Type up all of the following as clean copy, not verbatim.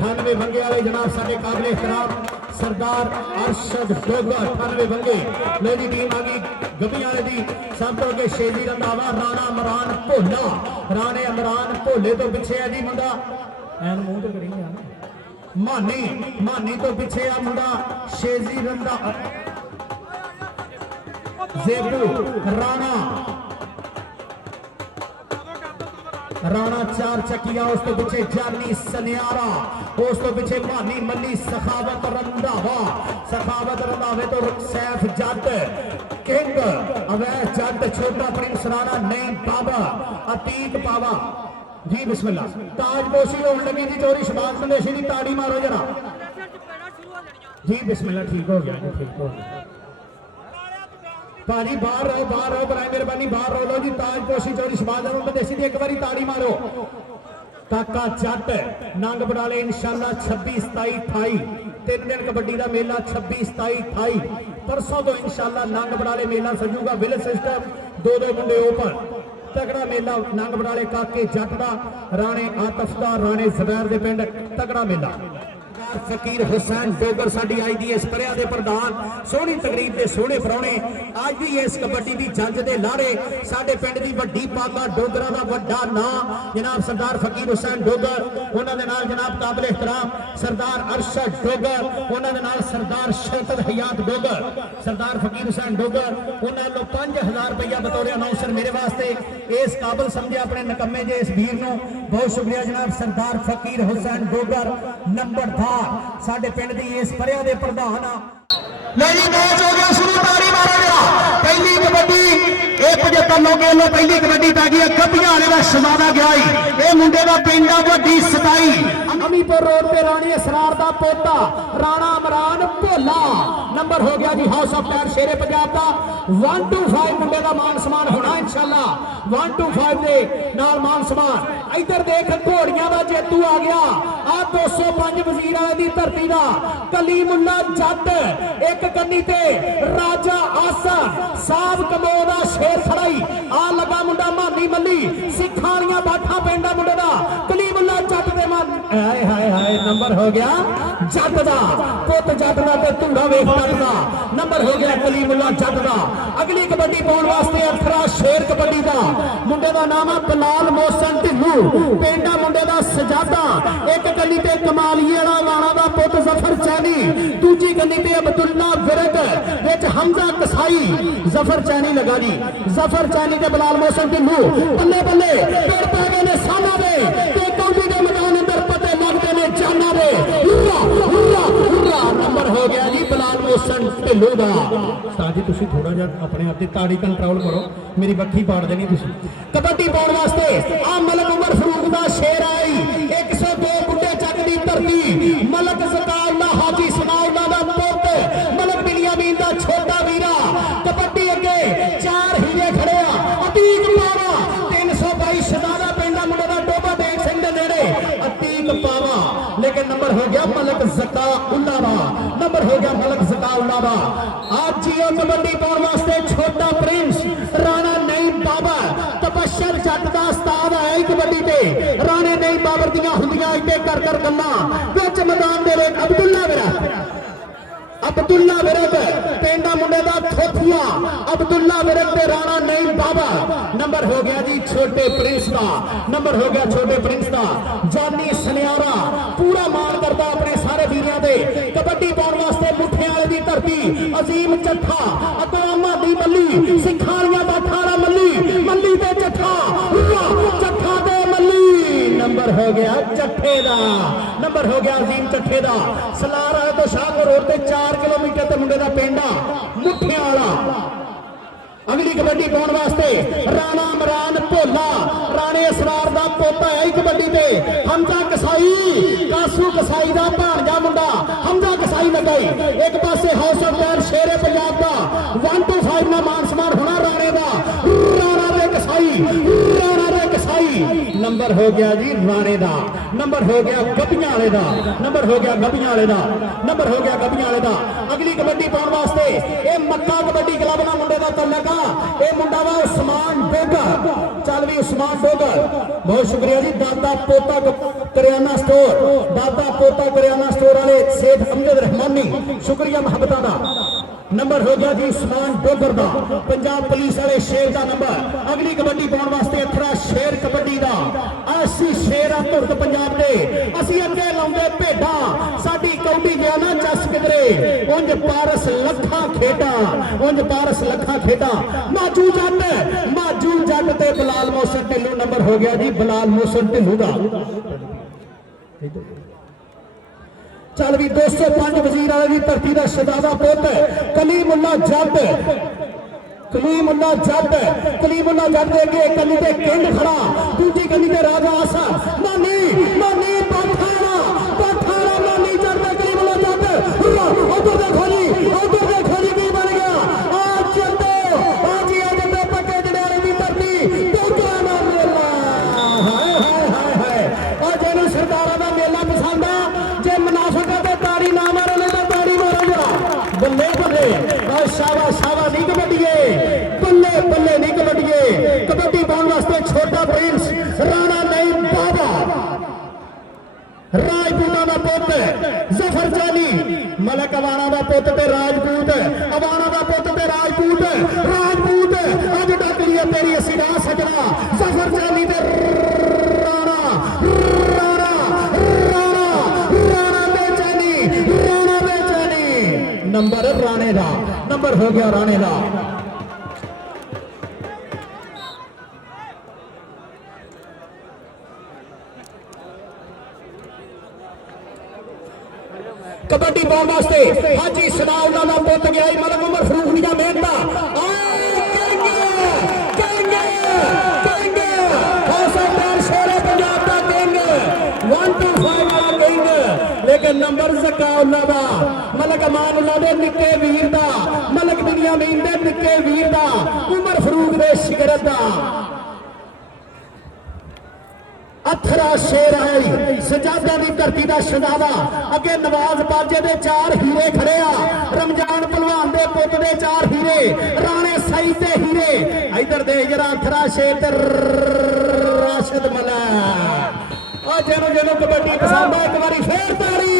98 वंगे वाले जनाब साडे काबिल एहतराम सरदार अरशद डोगर 98 वंगे। लो जी टीम आ गई गब्बी वाले दी सब तो अगे शेजी रंधावा राणा इमरान भोला। राणे इमरान भोले तो पिछे है जी मुंडा एन मुंह तो करी मानी मानी तो पिछे आ मुंडा शेजी रंधा जेबू राणा राणा चार चकिया उस तो पीछे जानी सनियारा उस तो पीछे मानी मल्ली सखावत रंधावे तो सैफ जट किंग अवैध जट छोटा प्रिंस राणा नईम बाबा अतीक पावा जी बिस्मिल्लाह। ताजपोशी होने लगी जी चोरी शबाज संदेशी की ताड़ी मारो जरा जी बिस्मिल्लाह। ठीक हो गया जी ठीक हो गया भाजी बाहर रहो बराए मेहरबानी बाहर रहो। लो जी ताजपोशी चोरी शबाज संदेशी की एक बारी ताड़ी मारो। काका जट नंग बड़ाले इंशाल्लाह 26 27 28 3 दिन कबड्डी का मेला 26 27 28 परसों तो इंशाल्लाह नंग बड़ाले मेला सजूगा विल सिस्टम 2-2 मुंडे ओपन तगड़ा मेला नंग बड़ाले काके जट का राणे आतफ का राणे जुबैर के पिंड तगड़ा मेला। फकीर हुसैन डोगर साडी आई दी इस परिया दे प्रधान सोहनी तकरीब दे सोहने परौणे आज भी इस कबड्डी दी जंज दे लारे साडे पिंड दी वड्डी पागा डोगरा दा वड्डा नाम जनाब सरदार फकीर हुसैन डोगर उन्हां दे नाल जनाब काबिल एहतराम सरदार अरशद डोगर उन्हां दे नाल सरदार शौकत हयात डोगर सरदार फकीर हुसैन डोगर उन्हां लो 5000 रुपया बतौर अनाउंसर मेरे वास्ते इस काबिल समझे अपने नकम्मे जे इस वीर नो बहुत शुक्रिया जनाब सरदार फकीर हुसैन डोगर नंबरदार साडे पिंड दी इस परिया दे प्रधान आ। नहीं मैच हो गया शुरू ताड़ी मारा गया पहली कबड्डी 75 लोगे लो पहली कबड्डी पै गई गब्बियां वाले दा शमादा गया ये मुंडे दा पिंड आ वड्डी 27 अमीपुर रोड पे राणी असरार दा पोता राणा इमरान भोला नंबर हो गया जी हाउस ऑफ टायर शेरे पंजाब दा 1 to 5 मुंडे दा मान सम्मान होना इंशाल्लाह 1 to 5 दे नाल मान सम्मान। इधर देख घोड़ियां दा जेतू आ गया आ 205 वजीर वाले दी धरती दा कलीमुल्ला जट एक कन्नी ते राजा आसन साहब कमोदा शेर खड़ाई आ लगा मुंडा मानी मल्ली सिखां वालियां बाठा पेंडा मुंडे दा कलीमुल्ला जट दे मन हाय हाय हाय नंबर हो गया जट दा पुत जट दा ते धूड़ा वेख जट दा नंबर हो गया कलीमुल्ला जट दा। अगली कबड्डी पाउण वास्ते अखरा शेर कबड्डी दा मुंडे दा नाम है बलाल मोहसन ढिल्लू पेंडा मुंडे दा सजादा एक कन्नी ते कमालिए वाला वाला दा पुत जफर चैनी दूजी कन्नी ते अब्दुल्ला विरद विच हमजा कसाई जफर चैनी लगा जी जफर चैनी ते बलाल मोहसन ढिल्लू बल्ले बल्ले पेड़ पै गए ने साना दे ते कौडी दे मैदान अंदर पते लगदे ने जाना दे हुर्रा हुर्रा हुर्रा नंबर हो गया जी बलाल मोहसन ढिल्लू दा। उस्ताद जी तुसी थोड़ा जिहा अपने आप दी ताड़ी कंट्रोल करो मेरी बक्खी पाड़ देनी तुसी। कबड्डी पाउण वास्ते आ मलक उमर फरूक दा शेर आई 102 बुड्ढे जग दी धरती मलक ज़काउल्लाह हाजी सनाउल्लाह दा पुत मलक बिनियामीन दा छोटा वीरा कबड्डी अगे 4 हीरे खड़े आ अतीक पावा 322 शहजादा पेंडा मुंडे दा टोबा देख सिंह दे नेड़े अतीक पावा लेकिन नंबर हो गया मलक ज़काउल्लाह दा नंबर हो गया मलक ज़काउल्लाह दा। आज जियो कबड्डी पाउण वास्ते छोटा प्रिंस राणा नईम बाबा तपस्यर जट दा उस्ताद है कबड्डी ते राणे नईम बाबर दियां हुंदियां इत्ते कर कर गल्लां विच मैदान दे विच अब्दुल्ला विरद पेंडा मुंडे दा थोथिया अब्दुल्ला विरद ते राणा नईम बाबा नंबर हो गया जी छोटे प्रिंस का नंबर हो गया छोटे प्रिंस का। जानी सनियारा पूरा मान करता अपने सारे वीरियां दे कबड्डी पाउण वास्ते मुठियां वाले दी धरती अजीम चट्ठा अकवामा दी मल्ली सिखालियां बाठारा मल्ली मल्ली ते चट्ठा चट्ठा दे मल्ली नंबर हो गया चट्ठे दा नंबर हो गया अजीम चट्ठे दा। सलार आए तो शाहपुर रोड ते 4 किलोमीटर ते मुंडे दा पेंडा मुठियां वाला। अगली कबड्डी पाउण वास्ते राणा इमरान भोला राणे असरार दा पोता है कबड्डी ते हमजा कसाई कासू कसाई दा भाणजा मुंडा हमजा कसाई लगाई एक पासे हाउस ऑफ टायर शेरे पंजाब दा 1 to 5 ना मान सम्मान होना राणे दा राणा दे कसाई नंबर हो गया जी राणे दा, नंबर हो गया गब्बियां वाले दा, नंबर हो गया गब्बियां वाले दा, नंबर हो गया गब्बियां वाले दा। अगली कबड्डी पाउण वास्ते ये मक्का कबड्डी क्लब ना मुंडे दा तलक आ। ये मुंडा वा उस्मान डोगर, चल भी उस्मान डोगर, बहुत शुक्रिया जी। दादा पोता करियाना स्टोर, दादा पोता करियाना स्टोर वाले सेठ अमजद रहमानी, शुक्रिया मुहब्बतां दा। नंबर हो गया जी उस्मान डोगर दा, पंजाब पुलिस वाले शेर का नंबर। अगली कबड्डी पाउण वास्ते अथरा शेर कबड्डी दा, असी शेर आ धुरत पंजाब दे, असी अगे लाउंदे भेडा, साडी कौडी गया ना जस किधरे, उंज पारस लखा खेडा, उंज पारस लखा खेडा। माजू जट ते बिलाल मोहसिन ढिल्लों, नंबर हो गया जी बिलाल मोहसिन ढिल्लों दा। चल भी 205 वजीर वाले की धरती का शहजादा पुत कलीमुल्ला जट, कलीमुल्ला जट, कलीमुल्ला जट दे अगे कली ते किंग खड़ा, दूजी कली ते राजा आसा मानी मानी पठाना पठाना मानी जट दे कलीमुल्ला जट। उधर देखो जी, उधर देखो जी की बन गया आज चलते आज ही आज दे पक्के जड़े की धरती टोकरा ना मेला। हाय हाय हाय हाय और जेनु सरदारा दा मेला पसंद आ, जे मुनाफिका ते ताड़ी ना मारे तो ताड़ी मारो जा। बल्ले बल्ले शाबा शाबा नहीं कबड्डीए, बल्ले बल्ले नहीं कबड्डीए। कबड्डी पाउण वास्ते छोटा प्रिंस राणा नहीं बाबा, राजपूतां दा पुत जफर जानी, मलक अवाना दा पुत ते राजपूत, अवाना दा पुत ते राजपूत, राजपूत अज डक लिया तेरी असी राह सजना। जफर जानी ते राणा राणा राणा राणा बेचैनी, राणा बेचैनी। नंबर राणे दा, नंबर हो गया राणे दा। कबड्डी पाउण वास्ते हाजी सनाउल दा पुत गया मलक उमर फरूक दी मेहनत लेकिन नंबर जकाउल्ला दा, मलक अमानुल्ला दे निक्के वीर दा, मलक बिनियामीन दे निक्के वीर दा, उमर फरूक दे शिगरत दा। अथरा शेर आई सजादा की धरती का शहजादा, अगे नवाज बाजे दे 4 हीरे खड़े आ, रमजान पहलवान दे पुत दे 4 हीरे, राणे साई दे हीरे। इधर दे जरा अथरा शेर ते राशिद मलिक। और जेनो जेनो कबड्डी पसंद है एक बारी फिर ताड़ी।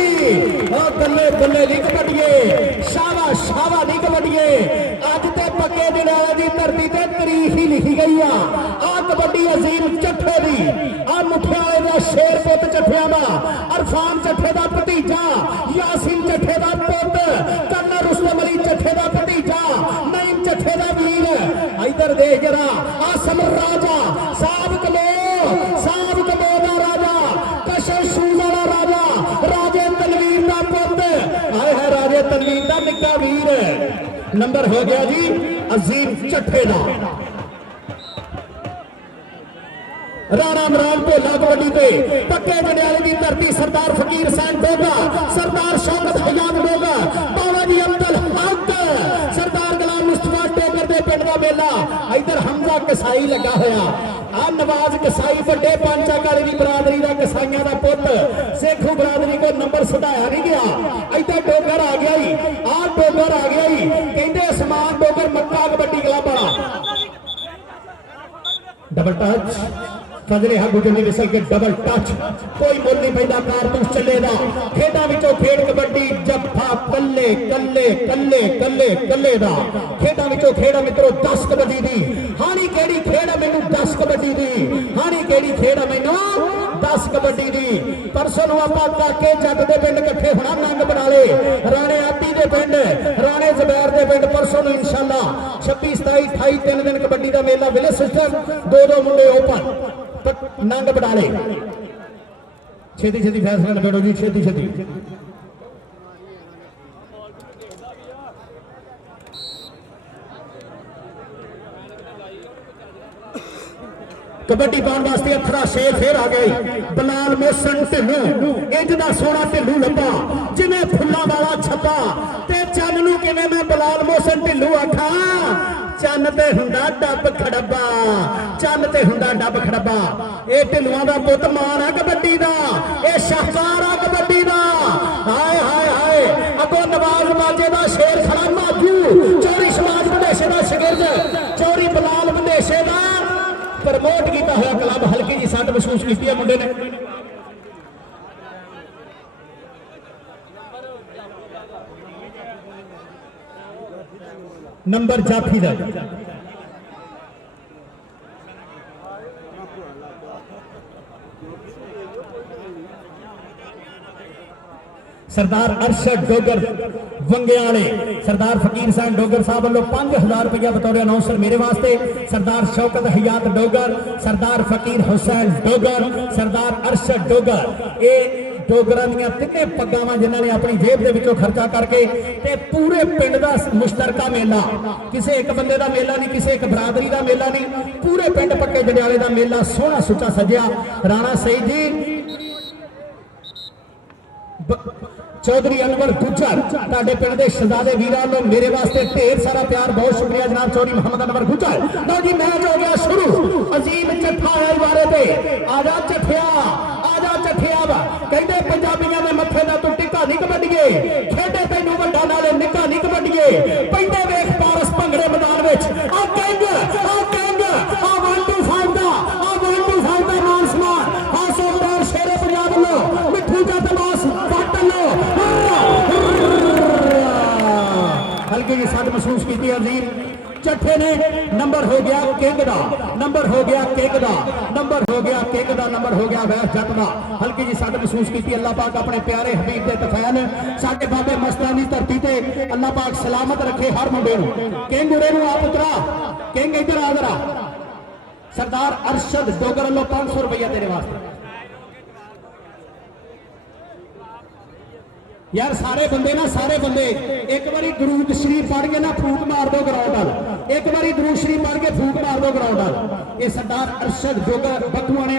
और बल्ले बल्ले नहीं कबड्डीए, शावा शावा नहीं कबड्डीए। अज तो पक्के दिन की धरती से तारीख ही लिखी गई आ कबड्डी अजीम चट्ठे की, आ मुठिया वाले शेर पुत चट्ठिया का, अरफान चट्ठे का भतीजा, यासीन चट्ठे का पुत, कर्नल रुस्तम अली चट्ठे का भतीजा, नईम चट्ठे का वीर। इधर देख जरा आसम राजा साहब कलो का राजा, कशर शूज वाला राजा, राजे तनवीर का पुत, आए है राजे तनवीर का निक्का वीर। नंबर हो गया जी अजीम चट्ठे का। राणा इमरान भोला कबड्डी पे पक्के जंडियाले की धरती, सरदार फकीर सैन डोगा, सरदार शौकत हयात डोगा, बाबा जी अब्दुल हक, सरदार गुलाम मुस्तफा डोगर दे पिंड दा मेला। इधर हमजा कसाई लगा होया, आ नवाज कसाई बड़े पांचाकाली की बरादरी का, कसाइयां का पुत, सेखू बरादरी को नंबर सुधाया नहीं गया। इधर डोगर आ गया ही, आ डोगर आ गया ही, कहते उस्मान डोगर मक्का कबड्डी क्लब वाला। डबल टच फजरे हा गुजरनी विसल के डबल टच, कोई मुल नहीं पैदा, कारतूस चलेगा। खेडा विचों खेड कबड्डी जफ्फा कल्ले कल्ले कल्ले कल्ले कल्ले दा, खेडा विचों खेड़ा मित्रों 10 कबड्डी दी। हानी केड़ी खेड़ा मैनू 10 कबड्डी दी, हानी केड़ी खेड़ा मैनू 10 कबड्डी दी। परसों नूं आपां काके जट दे पिंड इकट्ठे होना, नंग बनाले राणे आती दे पिंड, राणे जबैर दे पिंड। परसों नूं इंशाअल्लाह 26 27 28 3 दिन कबड्डी का मेला, विलेज सिस्टम 2-2 मुंडे ओपन नंग बडाले। छेती छेती फैसला निबेड़ो जी, छेती छेती। कबड्डी पाउण वास्ते अथरा शेर फिर आ गए, बिलाल मोहसिन ढिल्लों। इंज दा सोना ढिल्लू लब्बा जिवें फुल्लां वाला छब्बा, ते चन्न नूं किवें मैं बिलाल मोहसिन ढिल्लों आखां। चन ते हुंदा डब खड़बा, चन ते हुंदा डब खड़बा। ये ढिलुआं दा पुत मान है कबड्डी दा, ये शाहकार आ कबड्डी दा। हाय हाय हाय अगो नवाज माजे दा शेर खड़ा माजू, चौरी समाज बंदेशे दा शगिर्द, चौरी बलाल बंदेशे दा प्रमोट किया हुआ क्लब। हल्की जी सट महसूस की है मुंडे ने। नंबर जाफी दा सरदार अरशद डोगर वंगियाले, सरदार फकीर साहब डोगर साहब वालों 5000 रुपया बतौर अनाउंसर मेरे वास्ते। सरदार शौकत हयात डोगर, सरदार फकीर हुसैन डोगर, सरदार अरशद डोगर। ये डोगरां दीयां तिन्ने पग्गां जिन्हां ने अपनी जेब दे विचों खर्चा करके ते पूरे पिंड दा मुश्तरका मेला, किसी एक बंदे दा मेला नहीं, किसी एक बरादरी दा मेला नहीं, पूरे पिंड पक्के जंडियाले दा मेला सोहना सुचा सजिया। राणा सईद जी, चौधरी अनवर गुजर, ताडे पिंड दे शहजादे वीरां नो मेरे वास्ते ढेर सारा प्यार, बहुत शुक्रिया जनाब चौधरी मोहम्मद अनवर गुजर। लो जी मैच हो गया शुरू, अजीम चट्ठा आया बारे पे, आजा चट्ठिया, आजा चट्ठिया। कहते पंजाबियों के मथे का तू टिक्का नहीं कबड्डीए, खेडे तैनू वड्डा नाले निक्का नहीं कबड्डीए। पैंदे वेख पारस भंगड़े मैदान विच, आ किंग, आ किंग, आ 125 दा, आ 125 दा मान सम्मान, आ सरदार शेरे पंजाब लो, मिठू जट बास पट लो। हल्के जी सट महसूस की अजीम चट्ठे ने। नंबर हो गया किंग दा, नंबर हो गया किंग दा, नंबर हो गया किंग दा, नंबर हो गया वैस जट दा। हल्की जी सट महसूस की। अल्लाह पाक अपने प्यारे हबीब दे तफैल साडे बाबे मस्तानी धरती ते अल्लाह पाक सलामत रखे हर मुंडे नूं। किंग उरे नूं आ पुत्रा, किंग इधर आ जरा। सरदार अरशद डोगर वालों 500 रुपया तेरे वास्ते। यार सारे बंदे ना, सारे बंदे एक बारी दरूद शरीफ पढ़ के ना फूक मार दो ग्राउंड वाल, एक बारी दरूद शरीफ पढ़ के फूक मार दो ग्राउंड वाल। ये सरदार अरशद डोगर बथुआ ने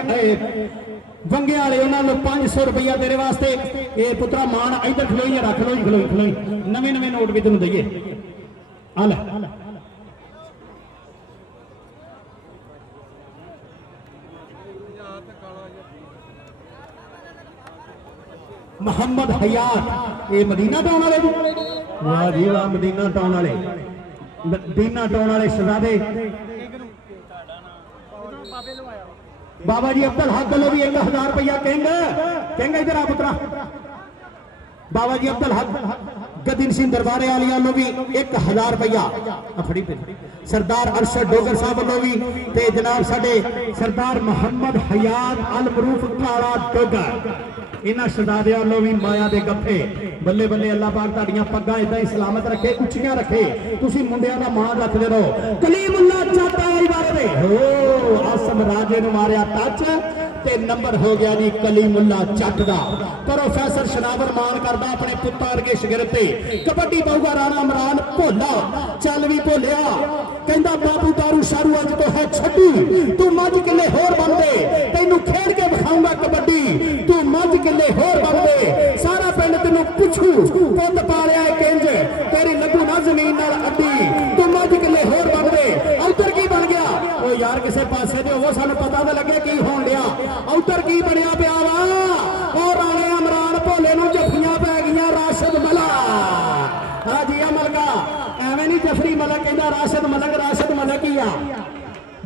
वंगे वाले उन्होंने 500 रुपया तेरे वास्ते। ये पुत्रा मान इधर खलोई रख लो, खलोई खलोई नवे नवे नोट भी तेन दईए। आ मोहम्मद हयात, ये मदीना टाउन वाले, वाह जी वाह, मदीना टाउन वाले, मदीना टाउन वाले शहजादे बाबा जी अब्दुल हक लो भी 1000 रुपया। किंग, किंग इधर आ पुत्रा। बाबा जी अब्दुल हक गदीन सिंह दरबारे वालिया लो भी 1000 रुपया फड़ी पे। सरदार अरशद डोगर साहब वालों भी ते जनाब साडे सरदार मोहम्मद हयात अल मरूफ काला डोगर, इन्हां शहजादियां वालों भी माया दे गप्फे। बल्ले बल्ले अल्लाह पाक तुहाडियां पग्गां इदां ही सलामत रखे, उच्चियां रखे, तुसीं मुंडियां दा मान रखदे रहो। कलीमुल्ला चाटा वाली बारे दे हो आसम राजे नूं मारिया टच ते नंबर हो गया जी कलीमुल्ला जट दा। प्रोफेसर शनावर मान करदा अपने पुत्ता वर्गे शागिर्द ते। कबड्डी पाऊगा राणा इमरान भोला, चल भी भोलिया कहंदा बाबू दारू शारू अज तो है छड्डी, तू मज किले होर बन दे, तैनू खेड के विखाऊंगा कबड्डी, तू मज किले होर बन दे। सारा पिंड तैनू पुछू पुत पालिया किंज, तेरी लगू ना जमीन नाल अड्डी, तू मज किले होर बन दे। उधर की बन गया ओ यार, किसे पासे ते होवो सानू पता तो लगे की होण दिया। उधर की बनया पिया वा, ओ राणे इमरान भोले नूं जफियां पै गईयां राशिद मलक। हाजी मलका एवें नहीं जफरी मलक कहंदा राशिद मलक, राशिद मलक ही आ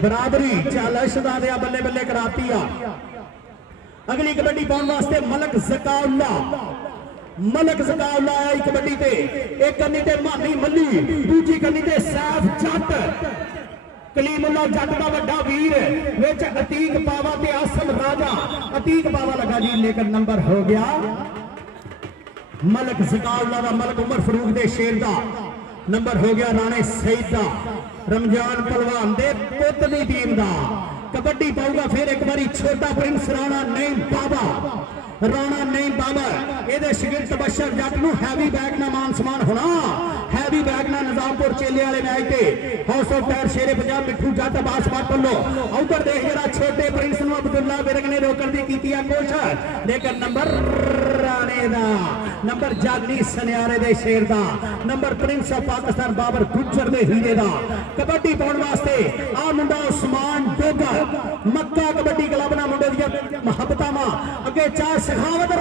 बरादरी। चल शहजादिया बल्ले बल्ले कराती आ। अगली कबड्डी पाउण वास्ते मलक जकाउल्ला, मलक जकाउल्ला आई कबड्डी ते। एक कन्नी ते मानी मल्ली, दूजी कन्नी ते सैफ जट। कलीमुल्ला जट का वड्डा वीर विच अतीक पावा ते आसम राजा। अतीक पावा लगा जी, लेकिन नंबर हो गया मलक जकाउल्ला दा, मलक उमर फरूक दे शेर दा। नंबर हो गया राणे सईद दा, रमजान पहलवान दे पुत दी टीम दा। कबड्डी पाऊगा फिर एक बारी छोटा प्रिंस राणा नहीं बाबा, राणा नहीं बाबा ये शिगिर तबशर जट नूं हैवी बैग ना मान सम्मान होना। हैवी बैग ना निजामपुर चेले वाले मैच ते हाउस ऑफ टायर शेरे पंजाब मिठू जट बास पट लो। उधर देख जरा छोटे प्रिंस नूं अब्दुल्ला विरक ने रोकण दी कीती कोशिश, लेकिन नंबर राणे दा, नंबर जानी सनियारे दे शेर दा, number prince of Pakistan Babar Gujjar दे हीरे दा। कबड्डी पाउण वास्ते आ मुंडा उस्मान डोगर मक्का कबड्डी क्लब ना मुंडे दी मुहब्बतां वा अगे चार सखावत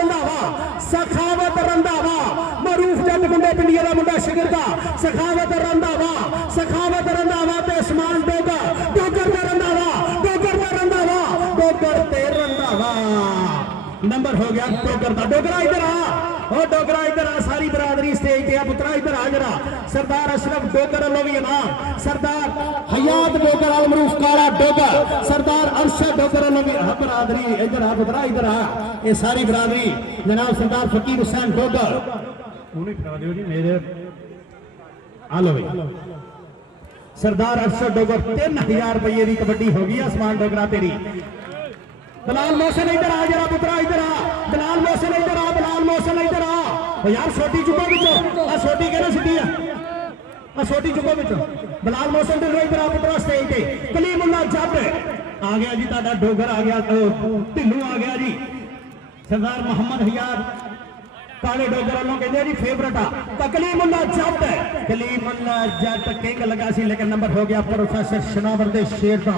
रंधावा मरूफ जट मुंडे पिंडिया दा मुंडा शिगिरदा सखावत रंधावा ते उस्मान डोगर ते रंधावा नंबर हो गया डोगर दा। डोगरा इधर आ, ओ डोगरा इधर आ, सारी बरादरी स्टेज पे आ पुत्रा इधर आ जरा। सरदार अशरफ डोगर लो भी इनाम, सरदार हयात डोगर अलमरूफ काला डोगर, सरदार अरशद डोगर लो भी बरादरी इधर आ पुत्रा इधर आ। ये सारी बरादरी जनाब सरदार फकीर हुसैन डोगर उन्हें खिला दियो जी मेरे आ लो भाई। सरदार अरशद डोगर 3000 रुपये की कबड्डी होगी। आसमान डोगरा तेरी। बिलाल मोहसिन इधर आ जरा पुत्रा इधर आ, बिलाल मोहसिन इधर आ, बिलाल मोहसिन इधर आ यार। छोटी चुको बिचो आ, छोटी कहना सीधी आ, छोटी चुको बिचो। बिलाल मोहसिन इधर आ पुत्रा स्टेज पे। कलीमुल्लाह जट आ गया जी, ताड़ा डोगर आ गया, ढिल्लू आ गया जी। सरदार मोहम्मद हयात काले डोगर वालों कहते जी फेवरेट आ। कलीमुल्लाह जट, कलीमुल्लाह जट किंग लगा सी, लेकिन नंबर हो गया प्रोफेसर शनावर दे शेर दा।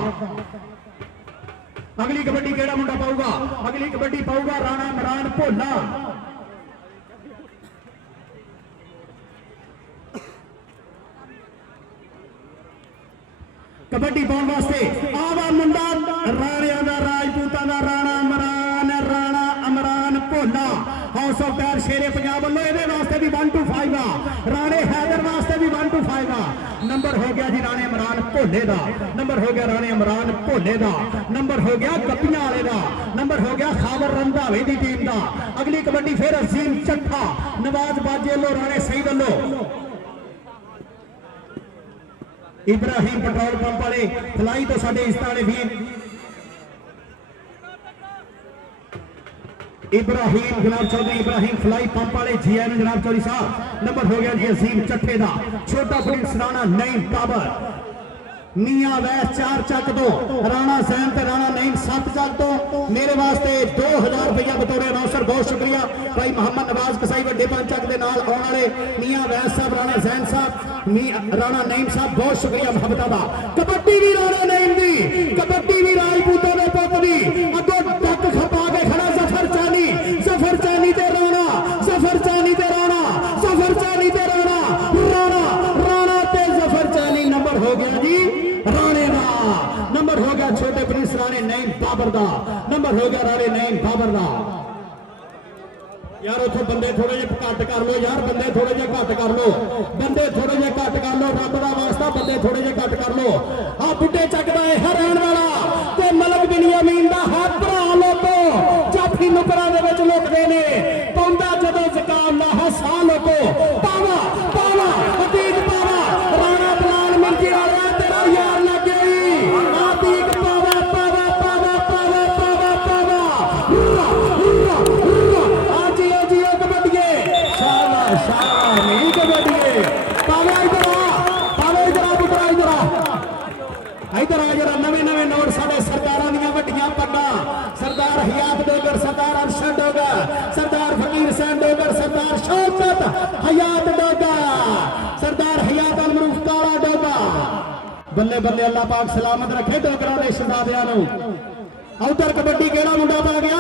अगली कबड्डी केड़ा मुंडा पाऊगा? अगली कबड्डी पाऊगा राणा इमरान भोला। कबड्डी पाउण वास्ते आवा मुंडा राणिया दा, राजपूतां दा राणा इमरान भोला। हाउस ऑफ टायर शेरे पंजाब वालों ਇਹਦੇ वास्ते भी 1 to 5 आ, राणे हैदर वास्ते भी 1 to 5 आ। नंबर हो गया जी राणे इमरान भोले दा, नंबर हो गया राणे इमरान भोले दा, नंबर हो गया गप्पियां वाले दा, नंबर हो गया खावर रंधावे दी टीम दा। अगली कबड्डी फिर अजीम चट्ठा नवाज बाजे वालों, राणे सईद वालों, इब्राहिम पेट्रोल पंप वाले फलाई तो साडे इस वाले वीर इब्राहिम जनाब चौधरी, इब्राहिम फ्लाई पंप वाले जी एन जनाब चौधरी साहब। नंबर हो गया जी अजीम चट्ठे दा। छोटा प्रिंस राणा नईम बाबर, मियां वैस 4 चक तो, राणा सैन ते राणा नईम 7 चक तो। मेरे वास्ते 2000 रुपया बतौरे अनाउंसर, बहुत शुक्रिया भाई मोहम्मद नवाज कसाई वड्डे 5 चक के नाल आने वाले मियां वैस साहब, राणा सैन साहब, राणा नईम साहब, बहुत शुक्रिया मोहब्बत दा। कबड्डी भी राणा नईम दी, कबड्डी भी राजपूतों दे पुत दी। अगो टक खपा के खड़ा जफर चानी, जफर चानी ते राणा, जफर चानी ते राणा, जफर चानी ते राणा, राणा ते जफर चानी। नंबर हो गया जी राणे दा, नंबर हो गया छोटे प्रिंस राणे नईम बाबर दा, नंबर हो गया राणे नईम बाबर दा। यार उतो बंदे थोड़े जे घट कर लो यार, बंदे थोड़े जे घट कर लो, बंदे थोड़े जे घट कर लो, रब दा वास्ता बंदे थोड़े जे घट कर लो। आ बुड्ढे चक दा है रहन वाला ते मलक बिनियामीन दा है भरा लोको, जाफी नुकरा दे विच लुकदे ने, पौंदा जदों ज़काम दा है सा लोको। पावा पावा अतीक पावा, राणा बलाल मिर्जी वाला तेरा यार लग गई। अतीक पावा पावा पावा पावा पावा पावा, हुर्रा हुर्रा हुर्रा। आजियो जियो कबड्डिए, शाबाश शाबाश नहीं कबड्डिए। पावा इधर आ, पावा इधर आ पुत्रा इधर आ, इधर आ जरा। नवे नवे नोट साडे सरदारां दीयां वड्डियां पग्गां, सरदार हयात डोगर, सरदार अरशद डोगर, सरदार फकीर हुसैन डोगर, सरदार शौकत हयात डोगर, सरदार हयात अलमरूफ काला डोगर। बल्ले बल्ले अल्लाह पाक सलामत रखे डोगरां दे शहजादियां नूं। उधर कबड्डी केड़ा मुंडा पा गया?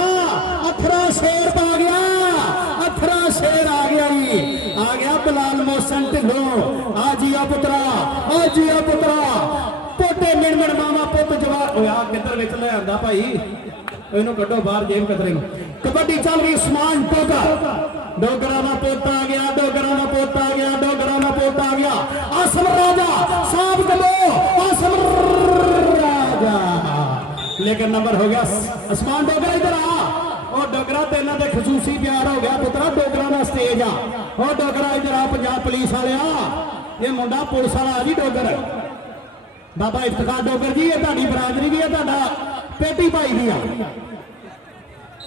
अथरा शेर पा गया, अथरा शेर आ गया जी, आ गया बिलाल मोहसिन ढिल्लों। आ जिया पुत्रा, आ जिया पुत्रा, पोटे मिण मिण मामा पुत जवाब होया किधर विच ले आंदा भाई, इनू कड्डो बाहर जेब कतरे नूं। कबड्डी चल रही उस्मान डोगर, डोगरा दा पोता आ गया, डोगरा दा पोता आ गया, डोगरा दा पोता आ गया। आसम राजा साहब कलो, आसम राजा, लेकिन नंबर हो गया उस्मान डोगर इधर आ। और डोगरा ते इन्हां दे खसूसी प्यार हो गया पुत्रा, डोगरा दा स्टेज आ। और डोगरा इधर आ, पंजाब पुलिस वाले आ, ये मुंडा पुलिस वाला जी डोगर, बाबा इफ्तिखार डोगर जी, ये तुहाडी बरादरी भी है, तुहाडा पेटी भाई भी आ।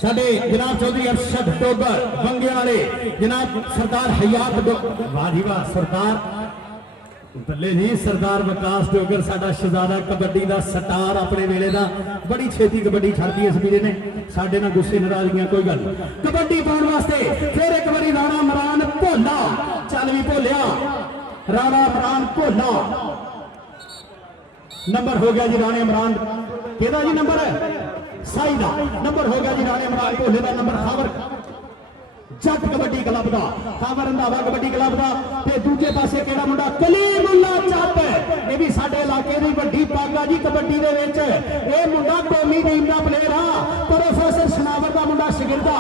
साडे जनाब चौधरी अरशद डोगर बंगे वाले, जनाब सरदार हयात डोगर, वाह जी वाह सरदार बल्ले जी, सरदार विकास डोगर साडा शहजादा कबड्डी दा स्टार, अपने वेले दा बड़ी छेती कबड्डी छड्डी इस वीरे ने, साडे नाल गुस्से नाराजगियां कोई गल। कबड्डी पाउण वास्ते फिर एक बारी राणा राणा इमरान भोला नंबर हो गया जी राणे इमरान केदा जी नंबर साई दा नंबर हो गया जी राणे इमरान भोले का नंबर खावर जट कबड्डी क्लब का खावर रंधावा कबड्डी क्लब का ते दूजे पासे केड़ा मुंडा कलीमुल्ला जट ये भी साडे इलाके दी वड्डी पागा जी कबड्डी दे विच ये मुंडा कौमी टीम दा प्लेयर आ प्रोफेसर सनावर दा मुंडा शागिर्द आ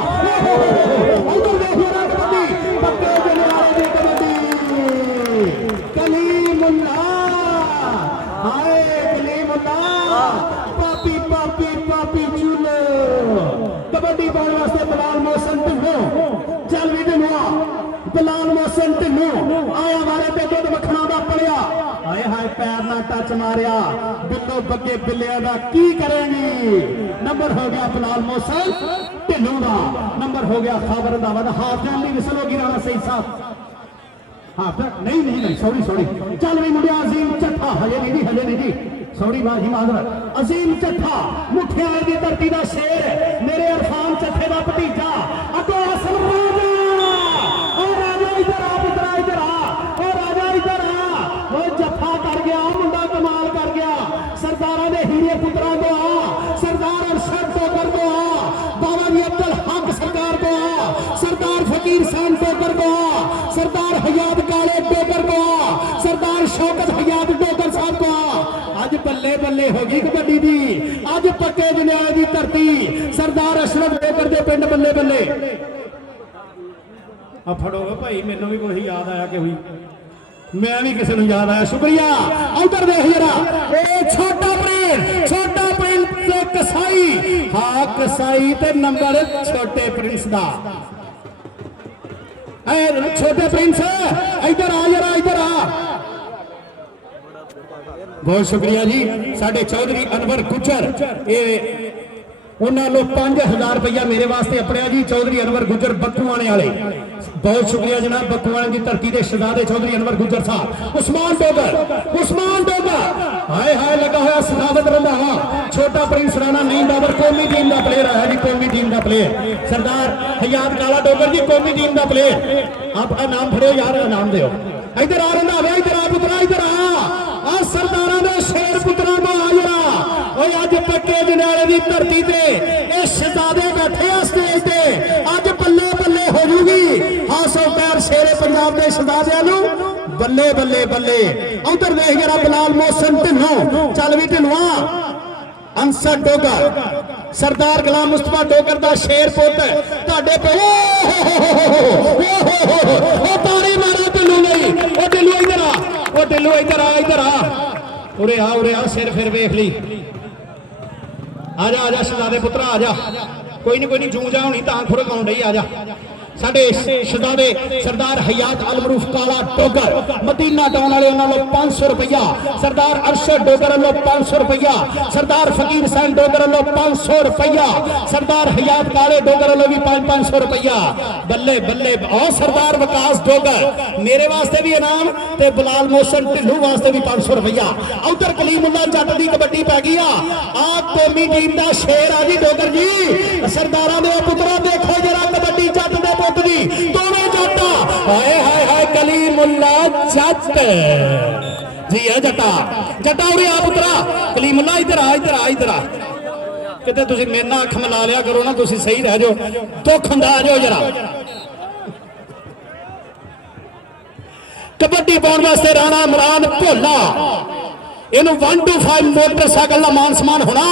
उधर देखो ना कबड्डी पक्के जनाले दी कबड्डी कलीमुल्ला हाय कलीमुल्ला पापी पापी पापी चूलो कबड्डी पाने वास्ते बिलाल मोहसन ढिल्लों चल भी ढिल्लों बिलाल मोहसन ढिल्लों आया मारे पे दुध मखना दा पड़िया हाय हाय पैर ना टच मारिया बिल्लो बग्गे बिल्लिया दा की करेंगी नंबर हो गया बिलाल मोहसन ढिल्लों दा नंबर हो गया खाबर रंधावा दा हाफ टाइम दी विसल होगी राणा सही साहब हाँ नहीं नहीं नहीं सॉरी सॉरी चल भी मुड़िया अजीम चट्ठा हजे नहीं जी सॉरी बाजी माजर अजीम चट्ठा मुठियाले की धरती का शेर मेरे इरफान चट्ठे का भतीजा अगो असल राजा इधर आ पुत्रा इधर आ राजा इधर आ वो जफा कर गया मुंडा कमाल कर गया सरदारा दे हीरे पुत्रा तो आ सरदार अरशद टोकर तो आ बाबा जी अब्दुल हक सरकार तो आ सरदार फकीर खान टोकर तो आ सरदार हयात काले टोकर को सरदार शौकत हयात टोकर साहब को अज बल्ले बल्ले होगी कबड्डी दी अज पक्के जनियाले की धरती सरदार अशरफ टोकर दे पिंड बल्ले बल्ले अब फड़ोगे भाई मैनू भी कोई याद आया कि हुई मैं भी किसी को याद आया शुक्रिया उधर देख जरा छोटा प्रिंस ते कसाई हाँ कसाई ते नंबर छोटे प्रिंस दा छोटे प्रिंस इधर आ जरा इधर आ बहुत शुक्रिया जी साडे चौधरी अनवर गुजर ये उन्होंने 5000 रुपया मेरे वास्ते अपने जी चौधरी अनवर गुजर बक्कूआने वाले बहुत शुक्रिया जनाब बक्कूआने की धरती के शहजादे चौधरी अनवर गुजर साहब उस्मान डोगर हाय हाय लगा हुआ सनावत रंधावा छोटा प्रिंस राणा नहीं बाबर कौमी टीम का प्लेयर है जी कौमी टीम का प्लेयर सरदार हयात काला डोगर जी कौमी टीम का प्लेयर आप नाम फड़ो यार नाम दो इधर आ रंधावा इधर आ पुत्रा इधर आ सरदारा दे शेर पुत्रा को आ जरा अज पक्के जनाले की धरती से ये शहजादे बैठे स्टेज से अज बल्ले बल्ले हो जूगी हासो पैर शेरे पंजाब के शहजादियों बल्ले बल्ले बल्ले उधर देख जरा बिलाल मोहसन ढिल्लों चल भी ढिल्लों अंसर डोगर सरदार गुलाम मुस्तफा डोगर का शेर पुत ताड़े पे ताड़ी मारो ढिल्लों नहीं ढिल्लों इधर आ ढिल्लों इधर आ उरे आ सिर फिर वेख ली आजा शहजादे पुत्रा आजा कोई नहीं जूं जा होनी तां खुर गाउं डई आजा साडे शहजादे सरदार हयात अल मरूफ काला डोगर मदीना टाउन वाले उन्होंने 500 रुपया सरदार अरशद डोगर वालों 500 रुपया सरदार फकीर हुसैन डोगर वालों 500 रुपया सरदार हयात काले डोगर वालों भी 500 रुपया बल्ले बल्ले और सरदार वकास डोगर मेरे वास्ते भी इनाम ते बिलाल मोहसन ढिल्लों वास्ते भी 500 रुपया उधर कलीमुल्ला जट की कबड्डी पै गई आ कौमी टीम का शेर आ जी डोगर जी सरदारा दे पुत्रा देखो जरा कबड्डी जट दे दोनों जट्टा हाय हाय हाय कलीमुल्ला जट जी है जट्टा उरे आ पुत्रा कलीमुल्ला इधर आ किते तुसी मेरे नाल अख मिला लिया करो ना तुसी सही रह जाओ दुख अंदाज हो जरा कबड्डी पाउण वास्ते राणा इमरान भोला इन्हू 1 to 5 मोटरसाइकिल का मान सम्मान होना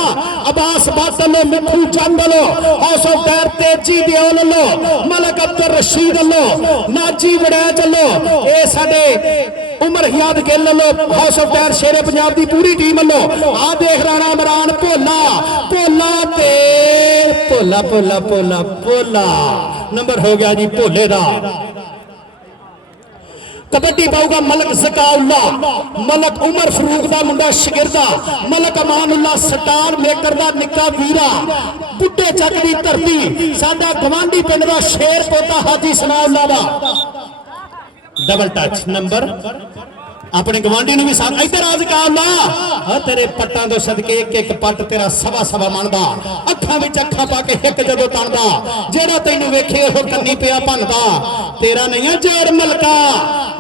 अब्बास भट्ट लो मिठू चंद लो हाउस ऑफ टायर तेजी दियोल लो मलक अब्दुल रशीद लो नाजी वड़ैच लो ये साडे उमर हियाद गिल लो हाउस ऑफ टायर शेरे पंजाब की पूरी टीम लो आ देख राणा इमरान भोला ते भोला नंबर हो गया जी भोले दा कबड्डी पाऊगा मलक ज़काउल्ला मलक उमर फरूक दा मुंडा शागिर्द मलक अमानुल्ला सटार मेकर दा निक्का वीरा बुड्ढे चक दी धरती साडा गवांडी पिंड दा शेर पोता हाजी सनाउल्ला दा डबल टच नंबर अपने गवांडी भी साथ इधर आज काला तेरे पट्टां तो सदके एक पट तेरा सवा मनदा अखां विच अखां पा के हिक जदों तणदा जेड़ा तैनूं वेखे ओह कन्नी पिया भनदा तेरा नहीं है जेर मलका